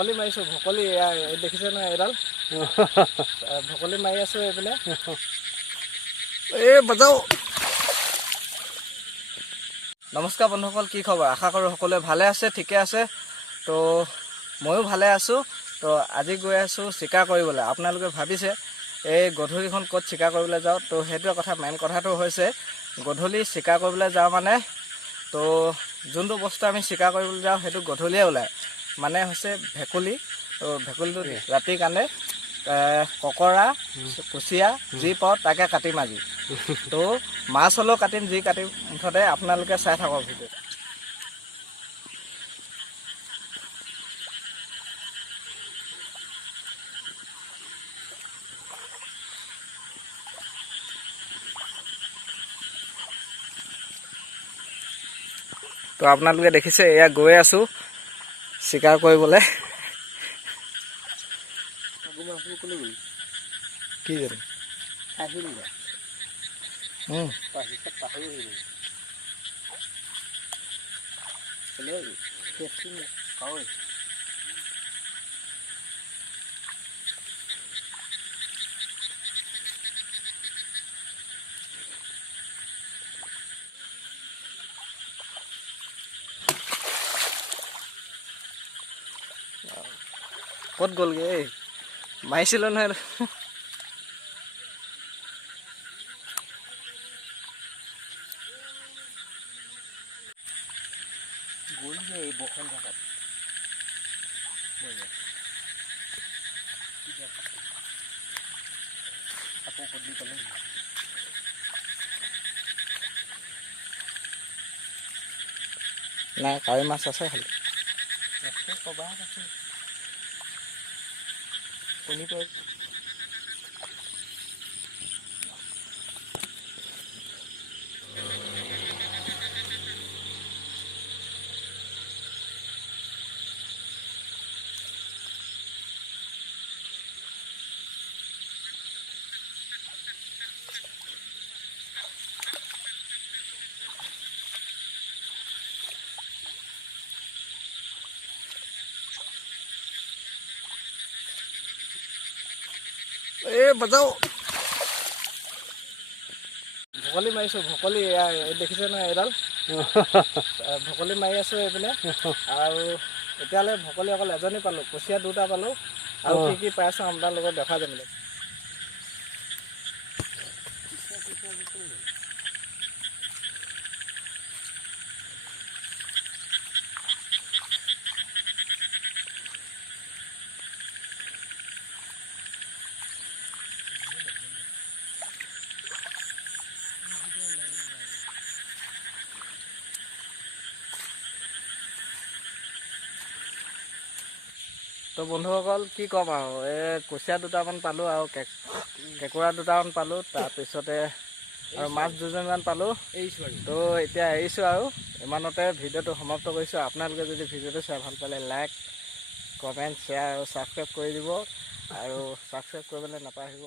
ভকলি মাৰিছোঁ ভকলি দেখিছে নহয় এডাল ভকলি মাৰি আছোঁ এইপিনে বাজাও। নমস্কাৰ বন্ধুসকল, কি খবৰ? আশা কৰোঁ সকলোৱে ভালে আছে, ঠিকে আছে। তো ময়ো ভালে আছোঁ। তো আজি গৈ আছোঁ চিকাৰ কৰিবলৈ। আপোনালোকে ভাবিছে এই গধূলিখন ক'ত চিকাৰ কৰিবলৈ যাওঁ, তো সেইটোৱে কথা। মেইন কথাটো হৈছে গধূলি চিকাৰ কৰিবলৈ যাওঁ মানে তো যোনটো বস্তু আমি চিকাৰ কৰিবলৈ যাওঁ সেইটো গধূলিয়ে ওলায়। মানে হৈছে ভেকুলী। তো ভেকুলীটো ৰাতি কান্দে, ককৰা, কুচিয়া যি পাওঁ তাকে কাটিম আজি। তো মাছ হ'লেও কাটিম, যি কাটিম। মুঠতে আপোনালোকে চাই থাকক ভিডিঅ'। তো আপোনালোকে দেখিছে এয়া গৈ আছোঁ চিকাৰ কৰিবলৈ। কি জানো ক'ত গ'লগে? এই মাৰিছিলোঁ নহয়। গ'লগে এই বখন জেগাত। আকৌ বদলি পালে নাই, কাৱৈ মাছ আছে খালি কবাত আছে কণী পাই। বাজাও। ভকলি মাৰিছোঁ ভকলি দেখিছে নহয় এডাল ভকলি মাৰি আছোঁ এইপিনে। আৰু এতিয়ালৈ ভকলি অকল এজনী পালোঁ, কুচিয়া 2টা পালোঁ। আৰু কি কি পাইছোঁ আপোনাৰ লগত দেখা যাম। তো বন্ধুসকল কি ক'ম আৰু, এই কুচিয়া 2টামান পালোঁ আৰু কেঁকুৰা 2টামান পালোঁ। তাৰপিছতে আৰু মাছ 2জনীমান পালোঁ। তো এতিয়া এৰিছোঁ আৰু ইমানতে ভিডিঅ'টো সমাপ্ত কৰিছোঁ। আপোনালোকে যদি ভিডিঅ'টো চাই ভাল পালে লাইক, কমেণ্ট, শ্বেয়াৰ আৰু ছাবস্ক্ৰাইব কৰি দিব। আৰু ছাবস্ক্ৰাইব কৰিবলৈ নাপাহৰিব।